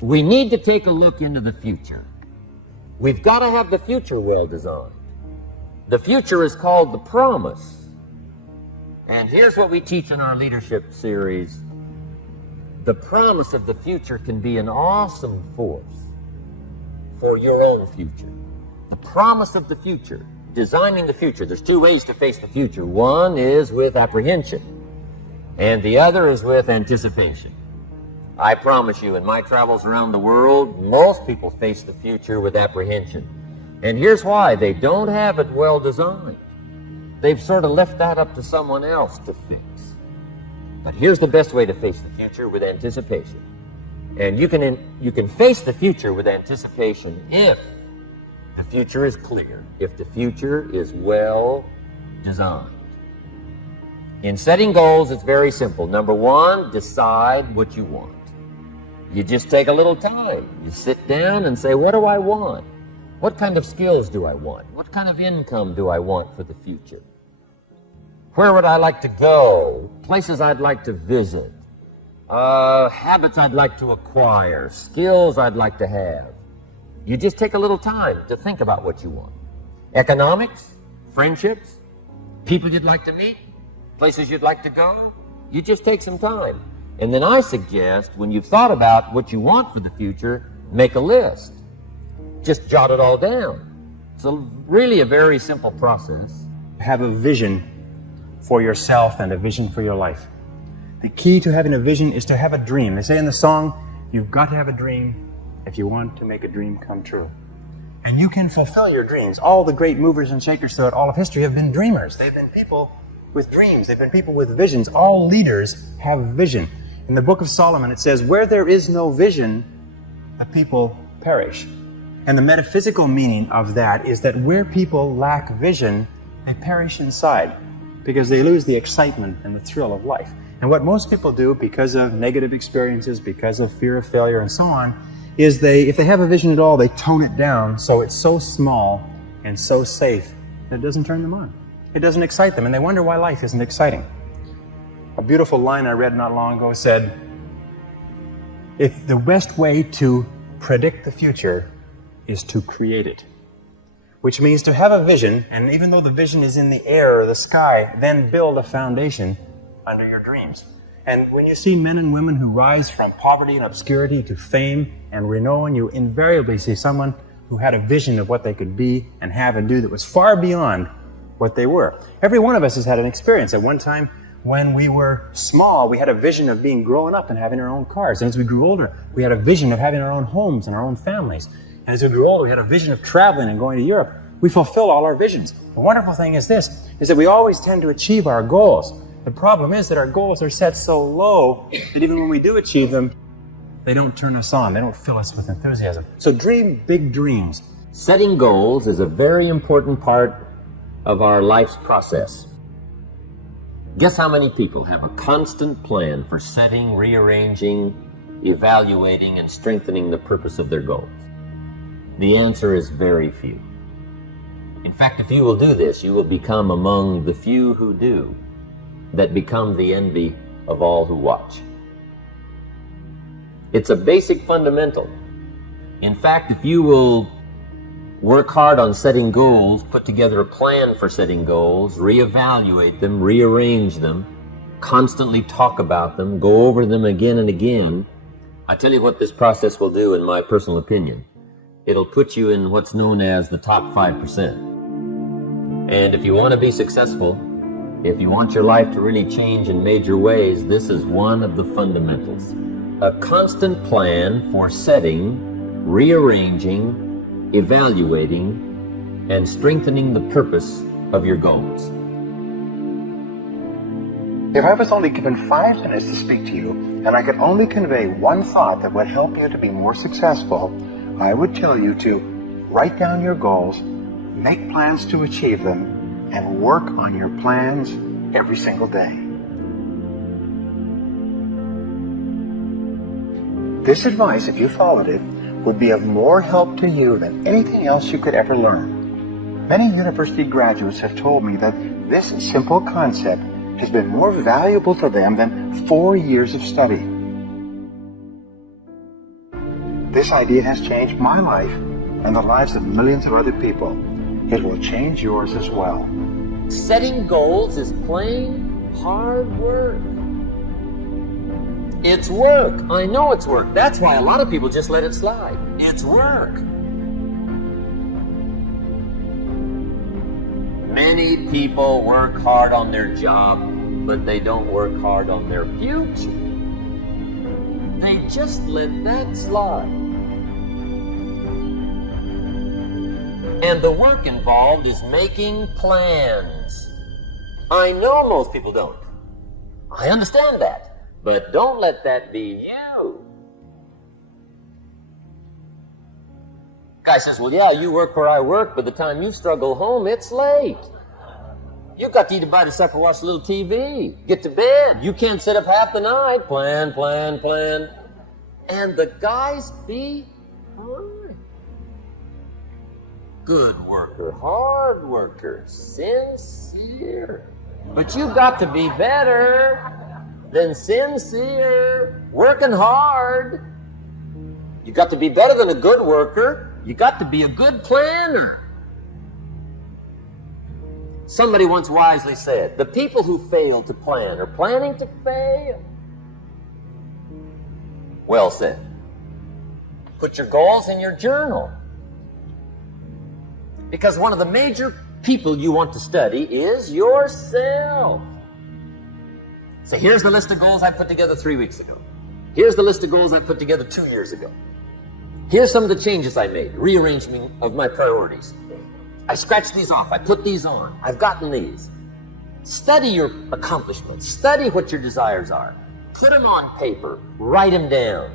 We need to take a look into the future. We've got to have the future well designed. The future is called the promise. And here's what we teach in our leadership series. The promise of the future can be an awesome force for your own future. The promise of the future, designing the future. There's two ways to face the future. One is with apprehension, and the other is with anticipation. I promise you, in my travels around the world, most people face the future with apprehension. And here's why. They don't have it well designed. They've sort of left that up to someone else to fix. But here's the best way to face the future, with anticipation. And you can face the future with anticipation if the future is clear, if the future is well designed. In setting goals, it's very simple. Number one, decide what you want. You just take a little time. You sit down and say, what do I want? What kind of skills do I want? What kind of income do I want for the future? Where would I like to go? Places I'd like to visit. Habits I'd like to acquire. Skills I'd like to have. You just take a little time to think about what you want. Economics, friendships, people you'd like to meet, places you'd like to go. You just take some time. And then I suggest, when you've thought about what you want for the future, make a list. Just jot it all down. It's really a very simple process. Have a vision for yourself and a vision for your life. The key to having a vision is to have a dream. They say in the song, you've got to have a dream if you want to make a dream come true. And you can fulfill your dreams. All the great movers and shakers throughout all of history have been dreamers. They've been people with dreams. They've been people with visions. All leaders have vision. In the book of Solomon, it says, where there is no vision, the people perish. And the metaphysical meaning of that is that where people lack vision, they perish inside because they lose the excitement and the thrill of life. And what most people do, because of negative experiences, because of fear of failure and so on, is if they have a vision at all, they tone it down so it's so small and so safe that it doesn't turn them on. It doesn't excite them, and they wonder why life isn't exciting. A beautiful line I read not long ago said, if the best way to predict the future is to create it, which means to have a vision, and even though the vision is in the air or the sky, then build a foundation under your dreams. And when you see men and women who rise from poverty and obscurity to fame and renown, you invariably see someone who had a vision of what they could be and have and do that was far beyond what they were. Every one of us has had an experience. At one time, when we were small, we had a vision of being grown up and having our own cars. And as we grew older, we had a vision of having our own homes and our own families. And as we grew older, we had a vision of traveling and going to Europe. We fulfill all our visions. The wonderful thing is this, is that we always tend to achieve our goals. The problem is that our goals are set so low that even when we do achieve them, they don't turn us on. They don't fill us with enthusiasm. So dream big dreams. Setting goals is a very important part of our life's process. Guess how many people have a constant plan for setting, rearranging, evaluating, and strengthening the purpose of their goals? The answer is very few. In fact, if you will do this, you will become among the few who do, that become the envy of all who watch. It's a basic fundamental. In fact, if you will work hard on setting goals, put together a plan for setting goals, reevaluate them, rearrange them, constantly talk about them, go over them again and again, I tell you what this process will do, in my personal opinion. It'll put you in what's known as the top 5%. And if you want to be successful, if you want your life to really change in major ways, this is one of the fundamentals. A constant plan for setting, rearranging, evaluating, and strengthening the purpose of your goals. If I was only given 5 minutes to speak to you, and I could only convey one thought that would help you to be more successful, I would tell you to write down your goals, make plans to achieve them, and work on your plans every single day. This advice, if you followed it, would be of more help to you than anything else you could ever learn. Many university graduates have told me that this simple concept has been more valuable to them than 4 years of study. This idea has changed my life and the lives of millions of other people. It will change yours as well. Setting goals is plain hard work. It's work. I know it's work. That's why a lot of people just let it slide. It's work. Many people work hard on their job, but they don't work hard on their future. They just let that slide. And the work involved is making plans. I know most people don't. I understand that. But don't let that be you. Guy says, well, yeah, you work where I work, but the time you struggle home, it's late. You've got to eat a bite of supper, watch a little TV, get to bed. You can't sit up half the night. Plan. And the guys be right. Good worker, hard worker, sincere. But you've got to be better than sincere, working hard. You got to be better than a good worker. You got to be a good planner. Somebody once wisely said, the people who fail to plan are planning to fail. Well said. Put your goals in your journal. Because one of the major people you want to study is yourself. So here's the list of goals I put together 3 weeks ago. Here's the list of goals I put together 2 years ago. Here's some of the changes I made, rearrangement of my priorities. I scratched these off, I put these on, I've gotten these. Study your accomplishments, study what your desires are. Put them on paper, write them down.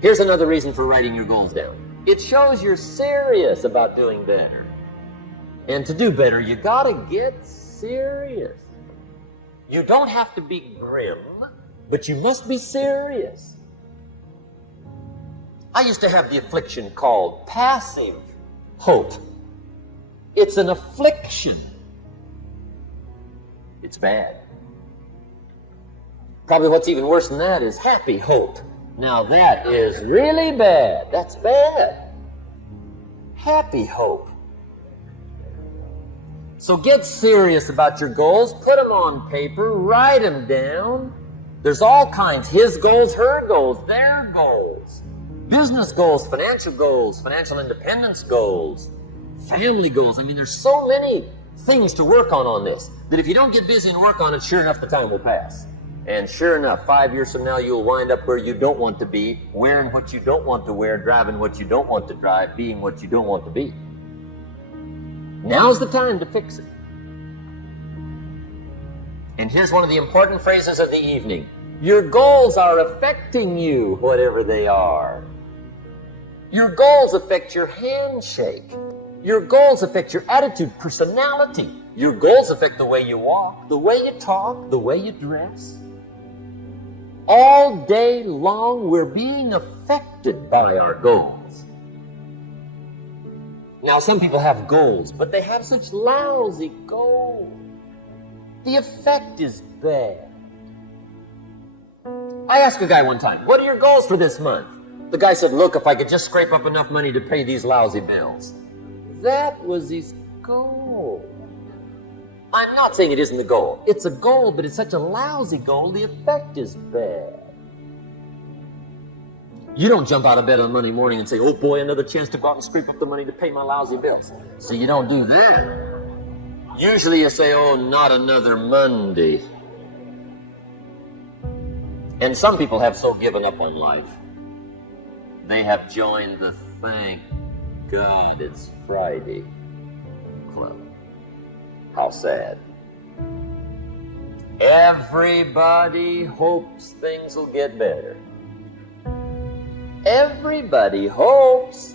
Here's another reason for writing your goals down. It shows you're serious about doing better. And to do better, you gotta get serious. You don't have to be grim, but you must be serious. I used to have the affliction called passive hope. It's an affliction. It's bad. Probably what's even worse than that is happy hope. Now that is really bad. That's bad. Happy hope. So get serious about your goals, put them on paper, write them down. There's all kinds, his goals, her goals, their goals. Business goals, financial independence goals, family goals. I mean, there's so many things to work on this, that if you don't get busy and work on it, sure enough, the time will pass. And sure enough, 5 years from now, you'll wind up where you don't want to be, wearing what you don't want to wear, driving what you don't want to drive, being what you don't want to be. Now's the time to fix it. And here's one of the important phrases of the evening. Your goals are affecting you, whatever they are. Your goals affect your handshake. Your goals affect your attitude, personality. Your goals affect the way you walk, the way you talk, the way you dress. All day long, we're being affected by our goals. Now, some people have goals, but they have such lousy goals. The effect is bad. I asked a guy one time, what are your goals for this month? The guy said, look, if I could just scrape up enough money to pay these lousy bills. That was his goal. I'm not saying it isn't the goal. It's a goal, but it's such a lousy goal, the effect is bad. You don't jump out of bed on Monday morning and say, oh boy, another chance to go out and scrape up the money to pay my lousy bills. So you don't do that. Usually you say, oh, not another Monday. And some people have so given up on life, they have joined the thank God it's Friday club. How sad. Everybody hopes things will get better. Everybody hopes.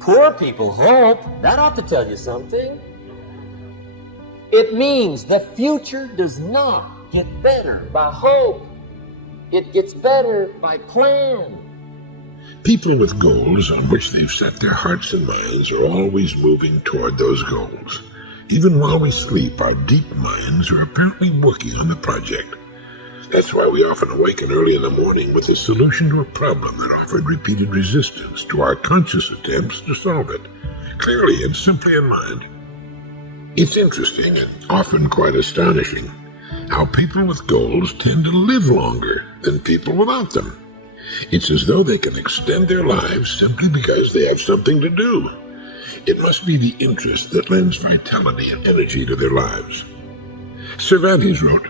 Poor people hope. That ought to tell you something. It means the future does not get better by hope. It gets better by plan. People with goals on which they've set their hearts and minds are always moving toward those goals. Even while we sleep, our deep minds are apparently working on the project. That's why we often awaken early in the morning with a solution to a problem that offered repeated resistance to our conscious attempts to solve it, clearly and simply in mind. It's interesting and often quite astonishing how people with goals tend to live longer than people without them. It's as though they can extend their lives simply because they have something to do. It must be the interest that lends vitality and energy to their lives. Cervantes wrote,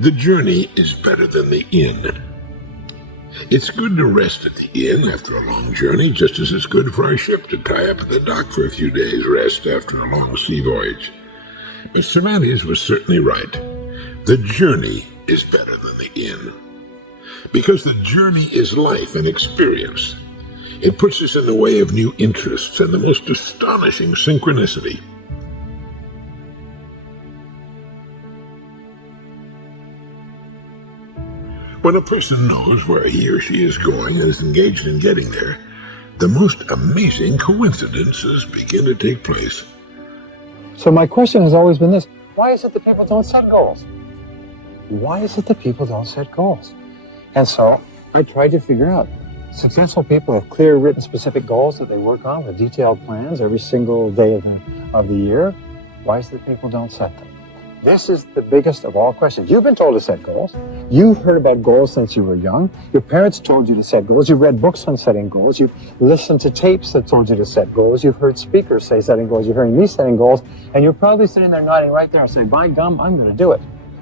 "The journey is better than the inn." It's good to rest at the inn after a long journey, just as it's good for our ship to tie up at the dock for a few days' rest after a long sea voyage. But Cervantes was certainly right. The journey is better than the inn. Because the journey is life and experience. It puts us in the way of new interests and the most astonishing synchronicity. When a person knows where he or she is going and is engaged in getting there, the most amazing coincidences begin to take place. So my question has always been this: why is it that people don't set goals? Why is it that people don't set goals? And so I tried to figure out. Successful people have clear, written, specific goals that they work on with detailed plans every single day of the year. Why is it that people don't set them? This is the biggest of all questions. You've been told to set goals. You've heard about goals since you were young. Your parents told you to set goals. You've read books on setting goals. You've listened to tapes that told you to set goals. You've heard speakers say setting goals. You're hearing me setting goals. And you're probably sitting there nodding right there and saying, by gum, I'm going to do it.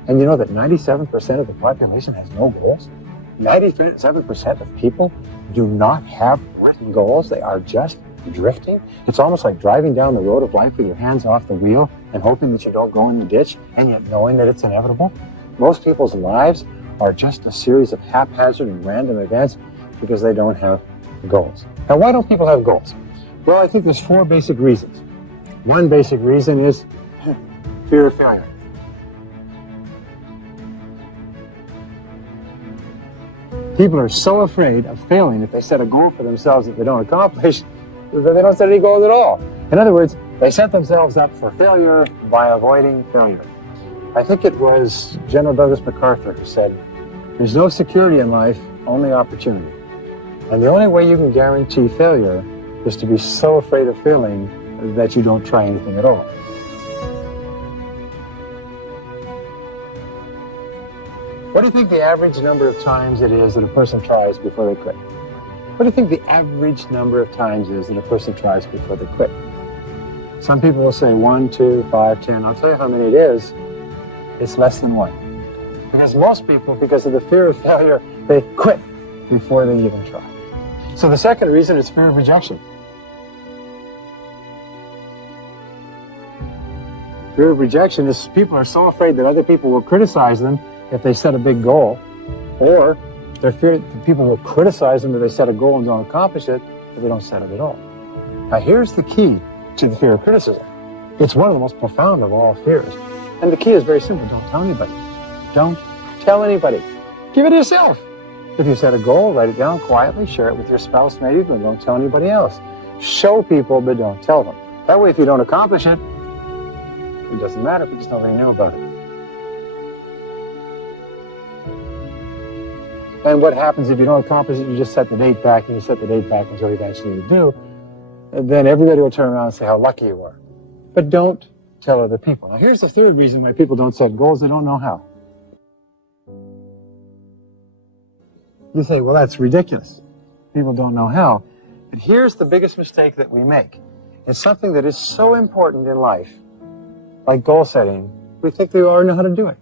And you know that 97% of the population has no goals? 97% of people do not have written goals. They are just drifting. It's almost like driving down the road of life with your hands off the wheel and hoping that you don't go in the ditch, and yet knowing that it's inevitable. Most people's lives are just a series of haphazard and random events because they don't have goals. Now, why don't people have goals? Well, I think there's 4 basic reasons. One basic reason is fear of failure. People are so afraid of failing if they set a goal for themselves that they don't accomplish, that they don't set any goals at all. In other words, they set themselves up for failure by avoiding failure. I think it was General Douglas MacArthur who said, "There's no security in life, only opportunity." And the only way you can guarantee failure is to be so afraid of failing that you don't try anything at all. What do you think the average number of times it is that a person tries before they quit? What do you think the average number of times is that a person tries before they quit? Some people will say 1, 2, 5, 10. I'll tell you how many it is. It's less than 1. Because most people, because of the fear of failure, they quit before they even try. So the second reason is fear of rejection. Fear of rejection is people are so afraid that other people will criticize them if they set a big goal, or they're feared that people will criticize them if they set a goal and don't accomplish it, but they don't set it at all. Now here's the key to the fear of criticism. It's one of the most profound of all fears. And the key is very simple. Don't tell anybody. Don't tell anybody. Keep it to yourself. If you set a goal, write it down quietly, share it with your spouse maybe, but don't tell anybody else. Show people, but don't tell them. That way, if you don't accomplish it, it doesn't matter because nobody knew about it. And what happens if you don't accomplish it? You just set the date back, and you set the date back until eventually you do. And then everybody will turn around and say how lucky you were. But don't tell other people. Now here's the third reason why people don't set goals. They don't know how. You say, well, that's ridiculous. People don't know how. But here's the biggest mistake that we make. It's something that is so important in life, like goal setting. We think we already know how to do it.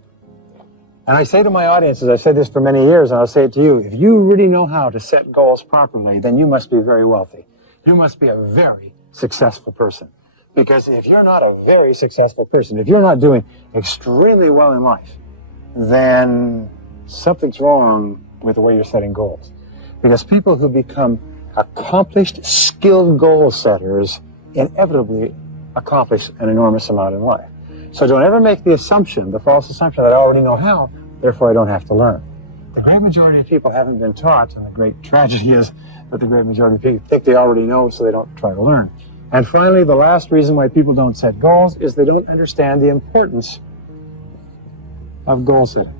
And I say to my audiences, I've said this for many years, and I'll say it to you, if you really know how to set goals properly, then you must be very wealthy. You must be a very successful person. Because if you're not a very successful person, if you're not doing extremely well in life, then something's wrong with the way you're setting goals. Because people who become accomplished, skilled goal setters inevitably accomplish an enormous amount in life. So don't ever make the assumption, the false assumption that I already know how, therefore I don't have to learn. The great majority of people haven't been taught, and the great tragedy is that the great majority of people think they already know, so they don't try to learn. And finally, the last reason why people don't set goals is they don't understand the importance of goal setting.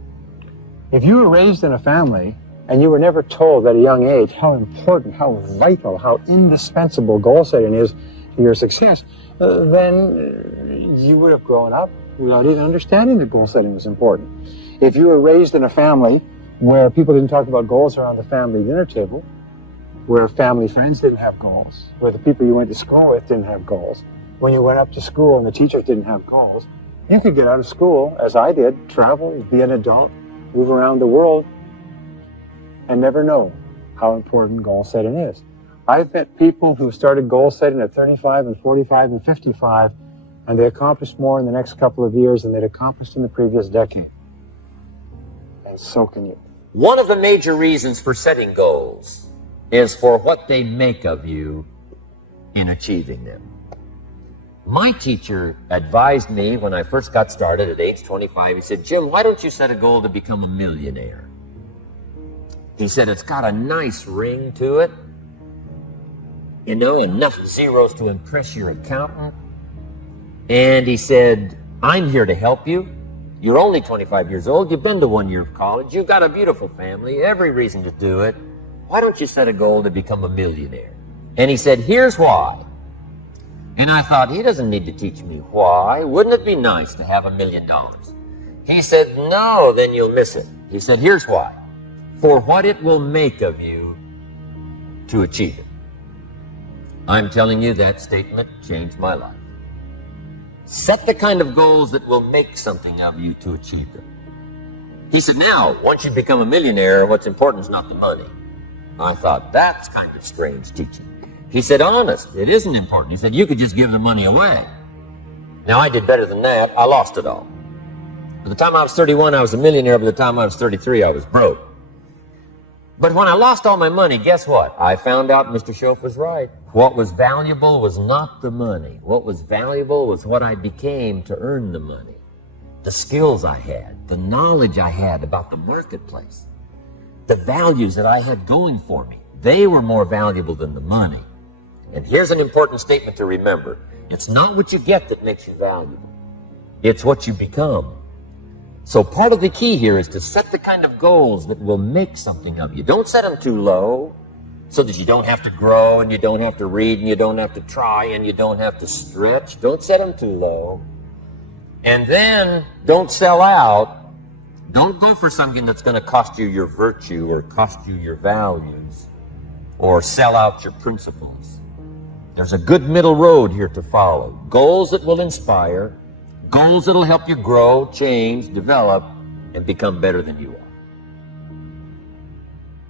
If you were raised in a family and you were never told at a young age how important, how vital, how indispensable goal setting is to your success, then you would have grown up without even understanding that goal setting was important. If you were raised in a family where people didn't talk about goals around the family dinner table, where family friends didn't have goals, where the people you went to school with didn't have goals, when you went up to school and the teachers didn't have goals, you could get out of school, as I did, travel, be an adult, move around the world, and never know how important goal setting is. I've met people who started goal setting at 35 and 45 and 55, and they accomplished more in the next couple of years than they'd accomplished in the previous decade. And so can you. One of the major reasons for setting goals is for what they make of you in achieving them. My teacher advised me when I first got started at age 25, he said, "Jim, why don't you set a goal to become a millionaire?" He said, "It's got a nice ring to it. You know, enough zeros to impress your accountant." And he said, "I'm here to help you. You're only 25 years old. You've been to 1 year of college. You've got a beautiful family, every reason to do it. Why don't you set a goal to become a millionaire?" And he said, "Here's why." And I thought, he doesn't need to teach me why. Wouldn't it be nice to have $1 million? He said, "No, then you'll miss it." He said, "Here's why. For what it will make of you to achieve it." I'm telling you, that statement changed my life. Set the kind of goals that will make something of you to achieve them. He said, "Now, once you become a millionaire, what's important is not the money." I thought, that's kind of strange teaching. He said, "Honest, it isn't important." He said, "You could just give the money away." Now, I did better than that. I lost it all. By the time I was 31, I was a millionaire. By the time I was 33, I was broke. But when I lost all my money, guess what? I found out Mr. Schoaf was right. What was valuable was not the money. What was valuable was what I became to earn the money. The skills I had, the knowledge I had about the marketplace, the values that I had going for me. They were more valuable than the money. And here's an important statement to remember. It's not what you get that makes you valuable. It's what you become. So part of the key here is to set the kind of goals that will make something of you. Don't set them too low so that you don't have to grow and you don't have to read and you don't have to try and you don't have to stretch. Don't set them too low. And then don't sell out. Don't go for something that's going to cost you your virtue or cost you your values or sell out your principles. There's a good middle road here to follow. Goals that will inspire, goals that will help you grow, change, develop, and become better than you are.